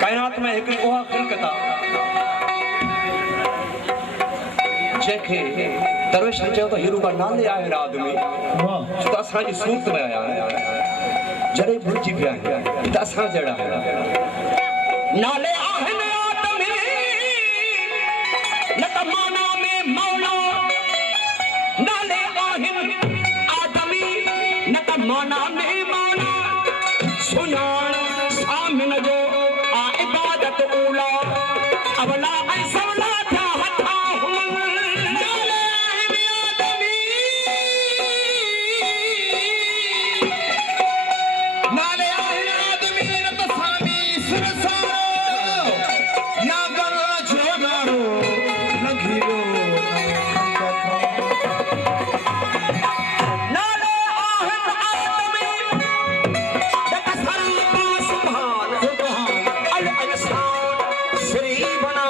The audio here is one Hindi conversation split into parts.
कायनात में एक उहा खिलकता जेके दरवेश चयो तो हीरू का नाले आए आदमी तो असा जी सूरत में आया जड़े भुजी पिया तो असा जड़ा नाले आहन आदमी न तमाना में मौला नाले आहन आदमी न तमाना में मौला सुनान सामन जो आ इबादत उला अवला ऐसवला था हथा नाले आहन आदमी नाले आहन आदमी न तसामी सुरसारो या गल जोगारो लघिरो नाले आहन आदमी न तसरा सुभान अल इंसान श्री बना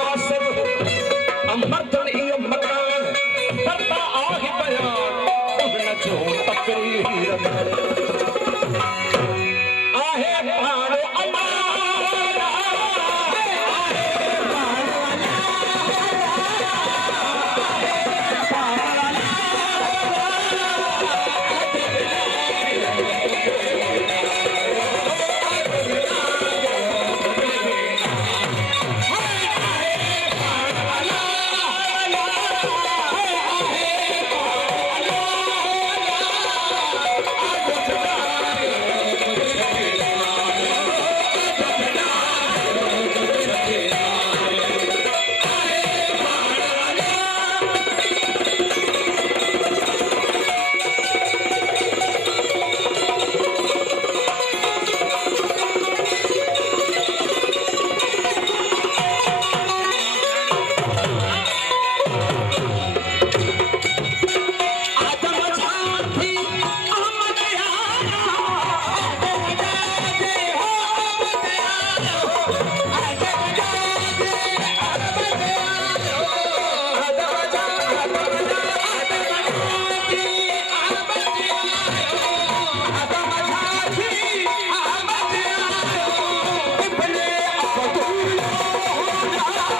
Oh,